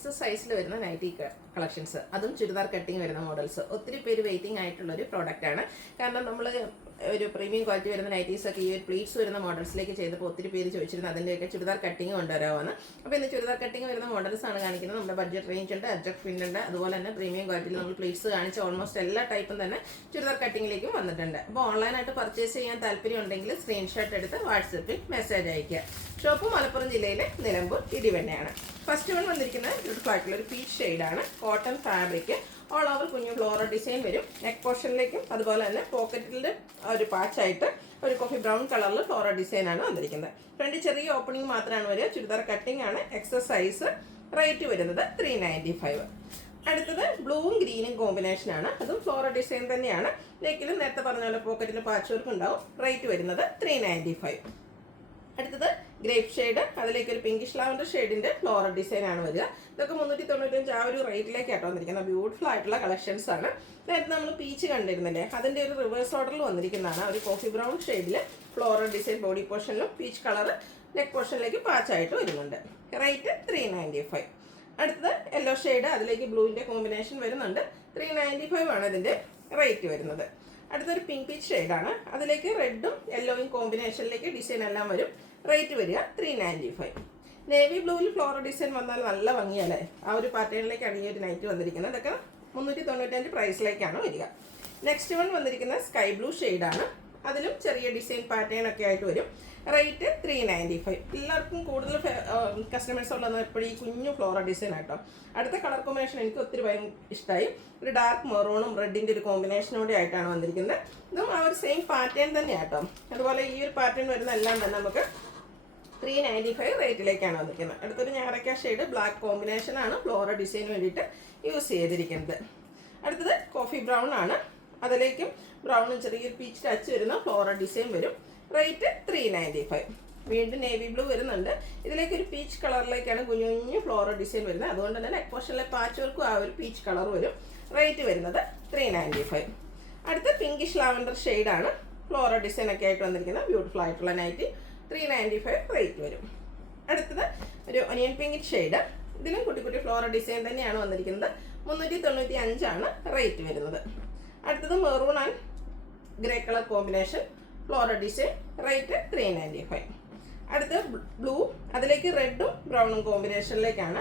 Excess സൈസിൽ വരുന്ന nightie collections, അതും ചുരിദാർ കട്ടിങ് വരുന്ന മോഡൽസ്. ഒത്തിരി പേര് വെയിറ്റിംഗ് ആയിട്ടുള്ള ഒരു പ്രോഡക്റ്റ് ആണ്. കാരണം നമ്മൾ ഒരു പ്രീമിയം ക്വാളിറ്റി വരുന്ന നൈറ്റീസ് ഒക്കെ ഈ ഒരു പ്ലീറ്റ്സ് വരുന്ന മോഡൽസിലേക്ക് ചെയ്തപ്പോൾ ഒത്തിരി പേര് ചോദിച്ചിരുന്നു അതിൻ്റെയൊക്കെ ചുരിദാർ കട്ടിങ് കൊണ്ടുവരാമെന്ന്. അപ്പോൾ ഇന്ന് ചുരിദാർ കട്ടിങ് വരുന്ന മോഡൽസ് ആണ് കാണിക്കുന്നത്. നമ്മുടെ ബഡ്ജറ്റ് റേഞ്ച് ഉണ്ട്, അഡ്ജസ്റ്റ് പ്രിന്റ് ഉണ്ട്, അതുപോലെ തന്നെ പ്രീമിയം ക്വാളിറ്റിയിൽ നമ്മൾ പ്ലീറ്റ്സ് കാണിച്ച ഓൾമോസ്റ്റ് എല്ലാ ടൈപ്പും തന്നെ ചുരിദാർ കട്ടിങ്ങിലേക്കും വന്നിട്ടുണ്ട്. അപ്പോൾ ഓൺലൈനായിട്ട് പർച്ചേസ് ചെയ്യാൻ താല്പര്യം ഉണ്ടെങ്കിൽ സ്ക്രീൻഷോട്ട് എടുത്ത് വാട്സപ്പിൽ മെസ്സേജ് അയയ്ക്കുക. ഷോപ്പ് മലപ്പുറം ജില്ലയിലെ നിലമ്പൂർ ഇടിവണ്ണയാണ്. ഫസ്റ്റ് വൺ വന്നിരിക്കുന്നത് ബ്യൂട്ടിഫുൾ ആയിട്ടുള്ള ഒരു പീച്ച് ഷെയ്ഡാണ്. കോട്ടൺ ഫാബ്രിക്, ഓൾ ഓവർ കുഞ്ഞു ഫ്ലോറൽ ഡിസൈൻ വരും. നെക്ക് പോർഷനിലേക്കും അതുപോലെ തന്നെ പോക്കറ്റിൽ ഒരു പാച്ചായിട്ട് ഒരു കോഫി ബ്രൗൺ കളറിൽ ഫ്ലോറൽ ഡിസൈനാണ് വന്നിരിക്കുന്നത്. ഫ്രണ്ട് ചെറിയ ഓപ്പണിംഗ് മാത്രമാണ് വരിക. ചുരിദാർ കട്ടിംഗ് ആണ്. Excess size. റേറ്റ് വരുന്നത് 395. അടുത്തത് ബ്ലൂവും ഗ്രീനും കോമ്പിനേഷൻ ആണ്. അതും ഫ്ലോറൽ ഡിസൈൻ തന്നെയാണ്. നെക്കിലും നേരത്തെ പറഞ്ഞ പോലെ പോക്കറ്റിൽ പാച്ച് വർക്ക് ഉണ്ടാവും. റേറ്റ് വരുന്നത് 395. അടുത്തത് ഗ്രേപ്പ് ഷെയ്ഡ്, അതിലേക്ക് ഒരു പിങ്കിഷ് ലാവൻഡർ ഷെയ്ഡിന്റെ ഫ്ലോറൽ ഡിസൈൻ ആണ് വരിക. ഇതൊക്കെ 395 ആ ഒരു റേറ്റിലേക്കാട്ടോ വന്നിരിക്കുന്നത്. ബ്യൂട്ടിഫുൾ ആയിട്ടുള്ള കളക്ഷൻസ് ആണ്. നേരത്തെ നമ്മൾ പീച്ച് കണ്ടിരുന്നില്ലേ, അതിന്റെ ഒരു റിവേഴ്സ് ഓർഡറിൽ വന്നിരിക്കുന്നതാണ്. ഒരു കോഫി ബ്രൗൺ ഷെയ്ഡിൽ ഫ്ലോറൽ ഡിസൈൻ ബോഡി പോർഷനിലും പീച്ച് കളർ നെക്ക് പോർഷനിലേക്ക് പാച്ചായിട്ട് വരുന്നുണ്ട്. റേറ്റ് 395. അടുത്തത് യെല്ലോ ഷെയ്ഡ്, അതിലേക്ക് ബ്ലൂവിന്റെ കോമ്പിനേഷൻ വരുന്നുണ്ട്. 395 ആണ് ഇതിന്റെ റേറ്റ് വരുന്നത്. അടുത്തൊരു പിങ്ക് പീച്ച് ഷെയ്ഡാണ്, അതിലേക്ക് റെഡും യെല്ലോയും കോമ്പിനേഷനിലേക്ക് ഡിസൈൻ എല്ലാം വരും. റേറ്റ് വരിക 395. നേവി ബ്ലൂവിൽ ഫ്ലോറൽ ഡിസൈൻ വന്നാൽ നല്ല ഭംഗിയല്ലേ. ആ ഒരു പാറ്റേണിലേക്കാണ് ഈ ഒരു നൈറ്റ് വന്നിരിക്കുന്നത്. ഇതൊക്കെ 395 പ്രൈസിലേക്കാണ് വരിക. നെക്സ്റ്റ് വൺ വന്നിരിക്കുന്നത് സ്കൈ ബ്ലൂ ഷെയ്ഡാണ്. അതിലും ചെറിയ ഡിസൈൻ പാറ്റേൺ ഒക്കെ ആയിട്ട് വരും. റേറ്റ് 395. എല്ലാവർക്കും കൂടുതൽ കസ്റ്റമേഴ്സ് ഉള്ളത് എപ്പോഴും ഈ കുഞ്ഞു ഫ്ലോറൽ ഡിസൈൻ ആട്ടോ. അടുത്ത കളർ കോമ്പിനേഷൻ എനിക്ക് ഒത്തിരി ഇഷ്ടമായി. ഒരു ഡാർക്ക് മെറൂണും റെഡിൻ്റെ ഒരു കോമ്പിനേഷനോടെ ആയിട്ടാണ് വന്നിരിക്കുന്നത്. ഇതും ആ ഒരു സെയിം പാറ്റേൺ തന്നെയാട്ടോ. അതുപോലെ ഈ ഒരു പാറ്റേൺ വരുന്ന എല്ലാം തന്നെ നമുക്ക് 395 റേറ്റിലേക്കാണ് വന്നിരിക്കുന്നത്. അടുത്തൊരു ഞാറക്ക ഷെയ്ഡ് ബ്ലാക്ക് കോമ്പിനേഷൻ ആണ് ഫ്ലോറൽ ഡിസൈന് വേണ്ടിയിട്ട് യൂസ് ചെയ്തിരിക്കുന്നത്. അടുത്തത് കോഫി ബ്രൗൺ ആണ്, അതിലേക്കും ബ്രൗണും ചെറിയൊരു പീച്ച് ടച്ച് വരുന്ന ഫ്ലോറൽ ഡിസൈൻ വരും. റേറ്റ് 395. വീണ്ടും നേവി ബ്ലൂ വരുന്നുണ്ട്. ഇതിലേക്ക് ഒരു പീച്ച് കളറിലേക്കാണ് കുഞ്ഞു കുഞ്ഞു ഫ്ലോറൽ ഡിസൈൻ വരുന്നത്. അതുകൊണ്ട് തന്നെ നെക്ക് പോർഷനിലെ പാച്ച് വർക്കും ആ ഒരു പീച്ച് കളർ വരും. റേറ്റ് വരുന്നത് 395. അടുത്ത പിങ്കിഷ് ലാവൻഡർ ഷെയ്ഡാണ്. ഫ്ലോറൽ ഡിസൈൻ ഒക്കെ ആയിട്ട് വന്നിരിക്കുന്ന ബ്യൂട്ടിഫുൾ ആയിട്ടുള്ള നൈറ്റി. 395 റേറ്റ് വരും. അടുത്തത് ഒരു ഒനിയൻ പിങ്ക് ഷെയ്ഡ്, ഇതിലും കുട്ടി കുട്ടി ഫ്ലോറൽ ഡിസൈൻ തന്നെയാണ് വന്നിരിക്കുന്നത്. 395 ആണ് റേറ്റ് വരുന്നത്. അടുത്തത് maroon and grey colour combination floral design. Rate 395. അടുത്ത ബ്ലൂ, അതിലേക്ക് റെഡും ബ്രൗണും കോമ്പിനേഷനിലേക്കാണ്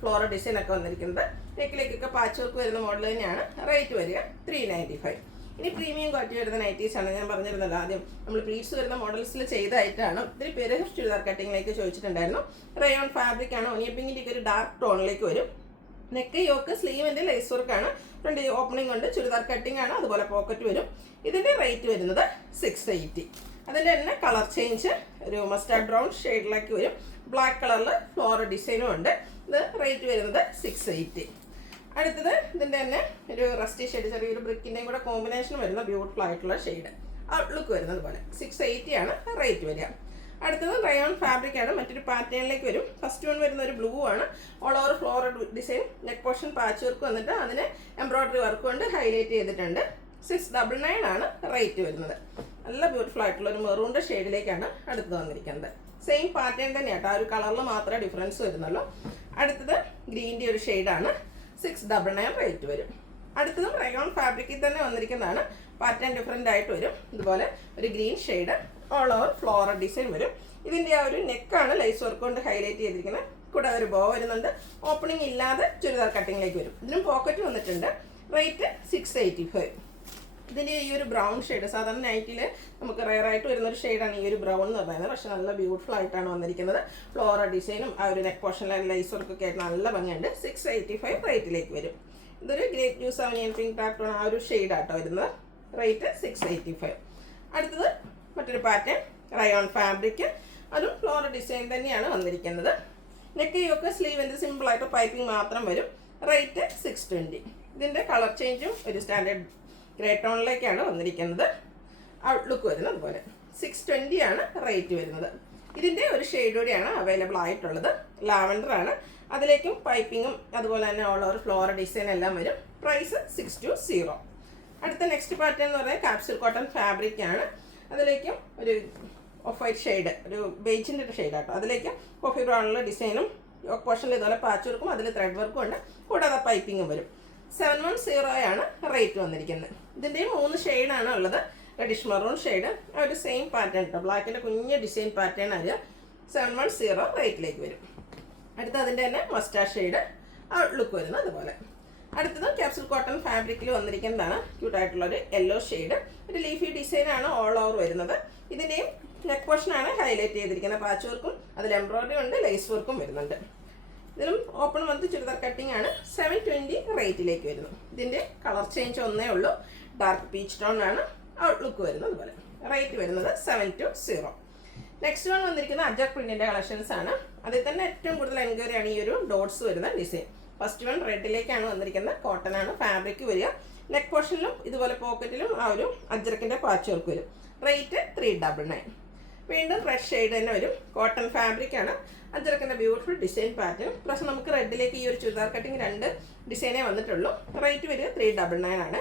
ഫ്ലോറൽ ഡിസൈൻ ഒക്കെ വന്നിരിക്കുന്നത്. നെക്കിലേക്കൊക്കെ പാച്ച് വർക്ക് വരുന്ന മോഡൽ തന്നെയാണ്. റേറ്റ് വരിക 395. ഇനി പ്രീമിയം ക്വാളിറ്റി വരുന്ന നൈറ്റീസ് ആണ്. ഞാൻ പറഞ്ഞിരുന്നല്ലോ ആദ്യം നമ്മൾ പ്ലീറ്റ്സ് വരുന്ന മോഡൽസിൽ ചെയ്തായിട്ടാണ്. ഒത്തിരി പേര് ചുരിദാർ കട്ടിങ്ങിലേക്ക് ചോദിച്ചിട്ടുണ്ടായിരുന്നു. റയോൺ ഫാബ്രിക് ആണ്. ഒനിയൻ പിങ്കിൻ്റെ ഒരു ഡാർക്ക് ടോണിലേക്ക് വരും. നെക്ക് യോക്ക് സ്ലീവിൻ്റെ ലേസ് വർക്കാണ്. ഫ്രണ്ട് ഓപ്പണിംഗ് ഉണ്ട്. ചുരിദാർ കട്ടിംഗ് ആണ്. അതുപോലെ പോക്കറ്റ് വരും. ഇതിൻ്റെ റേറ്റ് വരുന്നത് 680. അതിൻ്റെ തന്നെ കളർ ചേഞ്ച് ഒരു മസ്റ്റാർഡ് ബ്രൗൺ ഷെയ്ഡിലേക്ക് വരും. ബ്ലാക്ക് കളറിൽ ഫ്ലോറൽ ഡിസൈനും ഉണ്ട്. ഇത് റേറ്റ് വരുന്നത് 680. അടുത്തത് ഇതിൻ്റെ തന്നെ ഒരു റസ്റ്റി ഷെയ്ഡ്, ചെറിയൊരു ബ്രിക്കിൻ്റെയും കൂടെ കോമ്പിനേഷൻ വരുന്ന ബ്യൂട്ടിഫുൾ ആയിട്ടുള്ള ഷെയ്ഡ്. ഔട്ട്ലുക്ക് വരുന്നത് പോലെ 680 ആണ് റേറ്റ് വരിക. അടുത്തത് റയോൺ ഫാബ്രിക് ആണ്. മറ്റൊരു പാറ്റേണിലേക്ക് വരും. ഫസ്റ്റ് വൺ വരുന്ന ഒരു ബ്ലൂ ആണ്. All over floral design, neck portion patch work വന്നിട്ട് അതിന് എംബ്രോയിഡറി വർക്ക് കൊണ്ട് ഹൈലൈറ്റ് ചെയ്തിട്ടുണ്ട്. 699 ആണ് റേറ്റ് വരുന്നത്. നല്ല ബ്യൂട്ടിഫുൾ ആയിട്ടുള്ള ഒരു മെറൂണിൻ്റെ ഷെയ്ഡിലേക്കാണ് അടുത്തത് വന്നിരിക്കുന്നത്. സെയിം പാറ്റേൺ തന്നെയാട്ടോ, ആ ഒരു കളറിൽ മാത്രമേ ഡിഫറൻസ് വരുന്നുള്ളൂ. അടുത്തത് ഗ്രീൻ്റെ ഒരു ഷെയ്ഡാണ്. 699 റേറ്റ് വരും. അടുത്തതും റയോൺ ഫാബ്രിക്കിൽ തന്നെ വന്നിരിക്കുന്നതാണ്. പാറ്റേൺ ഡിഫറെൻ്റ് ആയിട്ട് വരും. ഇതുപോലെ ഒരു green shade, all over floral design വരും. ഇതിൻ്റെ ആ ഒരു നെക്കാണ് ലൈസ് വർക്ക് കൊണ്ട് ഹൈലൈറ്റ് ചെയ്തിരിക്കുന്നത്. കൂടാതെ ഒരു ബോ വരുന്നുണ്ട്. ഓപ്പണിംഗ് ഇല്ലാതെ ചുരിദാർ കട്ടിങ്ങിലേക്ക് വരും. ഇതിനും പോക്കറ്റ് വന്നിട്ടുണ്ട്. റേറ്റ് 685. ഇതിൻ്റെ ഈ ഒരു ബ്രൗൺ ഷെയ്ഡ് സാധാരണ നൈറ്റിൽ നമുക്ക് റയറായിട്ട് വരുന്നൊരു ഷെയ്ഡാണ് ഈ ഒരു ബ്രൗൺ എന്ന് പറയുന്നത്. പക്ഷെ നല്ല ബ്യൂട്ടിഫുൾ ആയിട്ടാണ് വന്നിരിക്കുന്നത്. ഫ്ലോറൽ ഡിസൈനും ആ ഒരു നെക്ക് പോർഷനിലെ ലൈസ് വർക്കൊക്കെ ആയിട്ട് നല്ല ഭംഗിയുണ്ട്. 685 റേറ്റിലേക്ക് വരും. ഇതൊരു ഗ്രേപ്പ് ജ്യൂസ് ഓനിയൻ പിങ്ക് ടാക്ടോൺ ആ ഒരു ഷെയ്ഡാട്ടോ വരുന്നത്. റേറ്റ് 685. അടുത്തത് മറ്റൊരു പാറ്റേൺ റയോൺ ഫാബ്രിക്, അതും ഫ്ലോറൽ ഡിസൈൻ തന്നെയാണ് വന്നിരിക്കുന്നത്. നെക്ക് യോക്ക് സ്ലീവിൻ്റെ സിമ്പിളായിട്ട് പൈപ്പിംഗ് മാത്രം വരും. റേറ്റ് 620. ഇതിൻ്റെ കളർ ചേഞ്ചും ഒരു സ്റ്റാൻഡേർഡ് ഗ്രേ ടോണിലേക്കാണ് വന്നിരിക്കുന്നത്. ഔട്ട്ലുക്ക് വരുന്നത് പോലെ 620 ആണ് റേറ്റ് വരുന്നത്. ഇതിൻ്റെ ഒരു ഷെയ്ഡ് കൂടിയാണ് അവൈലബിൾ ആയിട്ടുള്ളത്. ലാവൻഡർ ആണ്. അതിലേക്കും പൈപ്പിങ്ങും അതുപോലെ തന്നെ ഓൾ ഓവർ ഫ്ലോറൽ ഡിസൈൻ എല്ലാം വരും. പ്രൈസ് 620. അടുത്ത നെക്സ്റ്റ് പാറ്റേൺ എന്ന് പറയുന്നത് കാപ്സ്യൂൾ കോട്ടൺ ഫാബ്രിക് ആണ്. അതിലേക്കും ഒരു ഓഫ് വൈറ്റ് ഷെയ്ഡ്, ഒരു ബേജിൻ്റെ ഒരു ഷെയ്ഡാട്ടോ. അതിലേക്കും കോഫി ബ്രൗണിലെ ഡിസൈനും യോക്ക് പോർഷനിൽ ഇതുപോലെ പാച്ച് വർക്കും അതിൽ ത്രെഡ് വർക്കും ഉണ്ട്, കൂടാതെ പൈപ്പിങ്ങും വരും. 710 ആണ് റേറ്റ് വന്നിരിക്കുന്നത്. ഇതിൻ്റെയും 3 ഷെയ്ഡാണ് ഉള്ളത്. റെഡിഷ് മെറൂൺ ഷെയ്ഡ്, ഒരു സെയിം പാറ്റേൺ കേട്ടോ, ബ്ലാക്കിൻ്റെ കുഞ്ഞ് ഡിസൈൻ പാറ്റേൺ ആയ 710 റേറ്റിലേക്ക് വരും. അടുത്ത അതിൻ്റെ തന്നെ മസ്റ്റാർഡ് ഷെയ്ഡ് ലുക്ക് വരുന്നത് അതുപോലെ. അടുത്തത് ക്യാപ്സൂൾ കോട്ടൺ ഫാബ്രിക്കിൽ വന്നിരിക്കുന്നതാണ്. ക്യൂട്ടായിട്ടുള്ളൊരു യെല്ലോ ഷെയ്ഡ്, ഒരു ലീഫി ഡിസൈനാണ് ഓൾ ഓവർ വരുന്നത്. ഇതിൻ്റെയും നെക്ക് പോർഷനാണ് ഹൈലൈറ്റ് ചെയ്തിരിക്കുന്നത്. പാച്ച് വർക്കും അതിൽ എംബ്രോയിഡറി ഉണ്ട്, ലേസ് വർക്കും വരുന്നുണ്ട്. ഇതിലും ഓപ്പൺ വന്ന് ചുരിദാർ കട്ടിംഗ് ആണ്. 720 റേറ്റിലേക്ക് വരുന്നു. ഇതിൻ്റെ കളർ ചേഞ്ച് ഒന്നേ ഉള്ളൂ, ഡാർക്ക് പീച്ച് ടോൺ ആണ് ഔട്ട്ലുക്ക് വരുന്നത് അതുപോലെ. റേറ്റ് വരുന്നത് 720. നെക്സ്റ്റ് വൺ വന്നിരിക്കുന്നത് അജക് പ്രിന്റിൻ്റെ കളക്ഷൻസ് ആണ്. അതിൽ തന്നെ ഏറ്റവും കൂടുതൽ എൻക്വയറി ആണ് ഈ ഒരു ഡോട്ട്സ് വരുന്ന ഡിസൈൻ. ഫസ്റ്റ് വൺ റെഡിലേക്കാണ് വന്നിരിക്കുന്നത്. കോട്ടൺ ആണ് ഫാബ്രിക് വരിക. നെക്ക് പോർഷനിലും ഇതുപോലെ പോക്കറ്റിലും ആ ഒരു അജ്രക്കിൻ്റെ പാച്ച് വർക്ക് വരും. റേറ്റ് 399. വീണ്ടും റെഡ് ഷെയ്ഡ് തന്നെ വരും. കോട്ടൺ ഫാബ്രിക് ആണ്, അജ്രക്കിൻ്റെ ബ്യൂട്ടിഫുൾ ഡിസൈൻ പാറ്റേൺ. പക്ഷേ നമുക്ക് റെഡിലേക്ക് ഈ ഒരു ചുരിദാർ കട്ടിങ് 2 ഡിസൈനേ വന്നിട്ടുള്ളൂ. റേറ്റ് വരിക 399 ആണ്.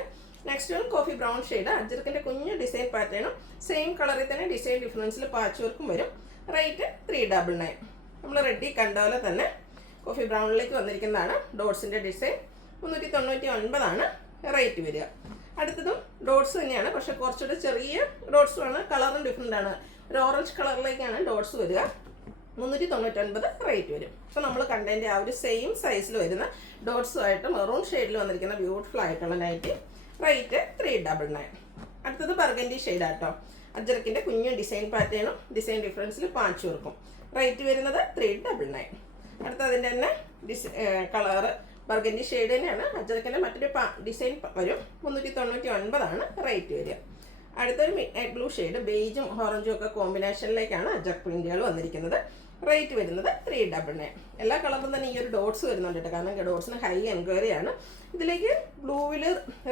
Next one coffee brown shade, അജ്രക്കിൻ്റെ കുഞ്ഞ് ഡിസൈൻ പാറ്റേണും സെയിം കളറിൽ തന്നെ ഡിസൈൻ ഡിഫറൻസിൽ പാച്ച് വർക്കും വരും. റേറ്റ് 399. നമ്മൾ റെഡി കണ്ട പോലെ തന്നെ കോഫി ബ്രൗണിലേക്ക് വന്നിരിക്കുന്നതാണ്. ഡോട്ട്സിൻ്റെ ഡിസൈൻ 399 ആണ് റേറ്റ് വരിക. അടുത്തതും ഡോട്ട്സ് തന്നെയാണ്, പക്ഷേ കുറച്ചുകൂടെ ചെറിയ ഡോട്ട്സുമാണ്, കളറും ഡിഫറെൻ്റ് ആണ്. ഒരു ഓറഞ്ച് കളറിലേക്കാണ് ഡോട്ട്സ് വരിക. 399 റേറ്റ് വരും. അപ്പോൾ നമ്മൾ കണ്ടതിൻ്റെ ആ ഒരു സെയിം സൈസിൽ വരുന്ന ഡോട്ട്സുമായിട്ട് മെറൂൺ ഷെയ്ഡിൽ വന്നിരിക്കുന്ന ബ്യൂട്ടിഫുൾ ആയിട്ടുള്ള നൈറ്റി. റേറ്റ് 399. അടുത്തത് ബർഗൻഡി ഷെയ്ഡാട്ടോ, അജ്രക്കിൻ്റെ കുഞ്ഞു ഡിസൈൻ പാറ്റേണും ഡിസൈൻ ഡിഫറൻസിൽ പാച്ച് വർക്കും. റേറ്റ് വരുന്നത് 399. അടുത്ത അതിൻ്റെ തന്നെ കളറ് ബർഗൻഡി ഷെയ്ഡ് തന്നെയാണ്. അജ്രക്കിൻ്റെ മറ്റൊരു ഡിസൈൻ വരും. 399 ആണ് റേറ്റ് വരിക. അടുത്തൊരു മിഡ് നൈറ്റ് ബ്ലൂ ഷെയ്ഡ്, ബേജും ഓറഞ്ചും ഒക്കെ കോമ്പിനേഷനിലേക്കാണ് അജക് പ്രിന്റുകൾ വന്നിരിക്കുന്നത്. റേറ്റ് വരുന്നത് 399. എല്ലാ കളറിലും തന്നെ ഈ ഒരു ഡോട്ട്സ് വരുന്നുണ്ട് കേട്ടോ, കാരണം ഡോട്ട്സിന് ഹൈ എൻക്വയറി ആണ്. ഇതിലേക്ക് ബ്ലൂവിൽ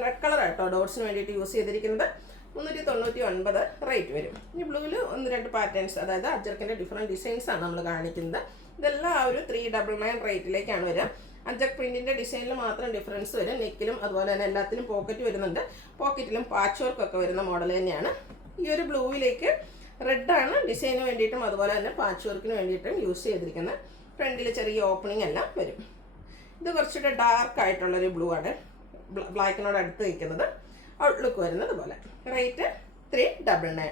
റെഡ് കളർ ആട്ടോ ഡോട്ട്സിന് വേണ്ടിയിട്ട് യൂസ് ചെയ്തിരിക്കുന്നത്. 399 റേറ്റ് വരും. ഈ ബ്ലൂവിൽ 1-2 പാറ്റേൺസ്, അതായത് അജ്രക്കിൻ്റെ ഡിഫറെൻറ്റ് ഡിസൈൻസ് ആണ് നമ്മൾ കാണിക്കുന്നത്. ഇതെല്ലാം ആ ഒരു 399 റേറ്റിലേക്കാണ് വരിക. അജക് പ്രിന്റിൻ്റെ ഡിസൈനിൽ മാത്രം ഡിഫറൻസ് വരും. നെക്കിലും അതുപോലെ തന്നെ എല്ലാത്തിലും പോക്കറ്റ് വരുന്നുണ്ട്. പോക്കറ്റിലും പാച്ച് വർക്കൊക്കെ വരുന്ന മോഡൽ തന്നെയാണ്. ഈ ഒരു ബ്ലൂവിലേക്ക് റെഡാണ് ഡിസൈന് വേണ്ടിയിട്ടും അതുപോലെ തന്നെ പാച്ച് വർക്കിന് വേണ്ടിയിട്ടും യൂസ് ചെയ്തിരിക്കുന്നത്. ഫ്രണ്ടിൽ ചെറിയ ഓപ്പണിംഗ് എല്ലാം വരും. ഇത് കുറച്ചുകൂടെ ഡാർക്ക് ആയിട്ടുള്ളൊരു ബ്ലൂ ആണ്, ബ്ലാക്കിനോട് അടുത്ത് വയ്ക്കുന്നത്. ഔട്ട്ലുക്ക് വരുന്നത് പോലെ. റേറ്റ് 399.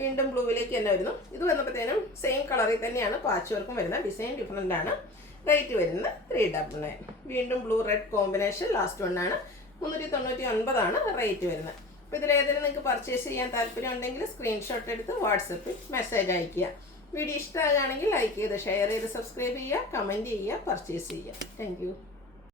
വീണ്ടും ബ്ലൂവിലേക്ക് തന്നെ വരുന്നു. ഇത് വന്നപ്പോഴത്തേനും സെയിം കളറിൽ തന്നെയാണ് പാച്ച് വർക്കും വരുന്നത്. ഡിസൈൻ ഡിഫറെൻ്റ് ആണ്. റേറ്റ് വരുന്നത് 399. വീണ്ടും ബ്ലൂ റെഡ് കോമ്പിനേഷൻ ലാസ്റ്റ് വണ്ണാണ്. 399 ആണ് റേറ്റ് വരുന്നത്. അപ്പോൾ ഇതിലേതെങ്കിലും നിങ്ങൾക്ക് പർച്ചേസ് ചെയ്യാൻ താല്പര്യം ഉണ്ടെങ്കിൽ സ്ക്രീൻഷോട്ട് എടുത്ത് വാട്സപ്പിൽ മെസ്സേജ് അയയ്ക്കുക. വീഡിയോ ഇഷ്ടമാകുകയാണെങ്കിൽ ലൈക്ക് ചെയ്ത് ഷെയർ ചെയ്ത് സബ്സ്ക്രൈബ് ചെയ്യുക, കമൻറ്റ് ചെയ്യുക, പർച്ചേസ് ചെയ്യുക. താങ്ക്